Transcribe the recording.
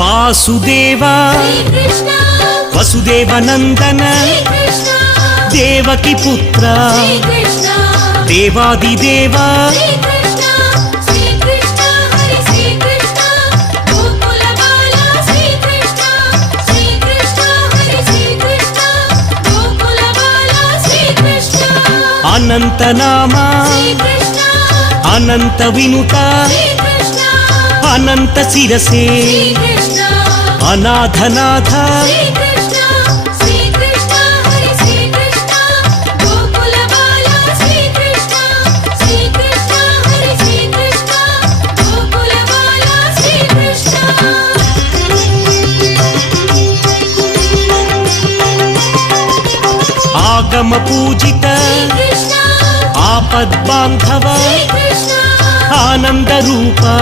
वासुदेव वसुदेवनंदन देवकी पुत्र देवादिदेव अनंत नामा अनंत विनुता अनंत शिरसे अनाथनाथ आगम पूजित आपद्बांधव आनंद रूपा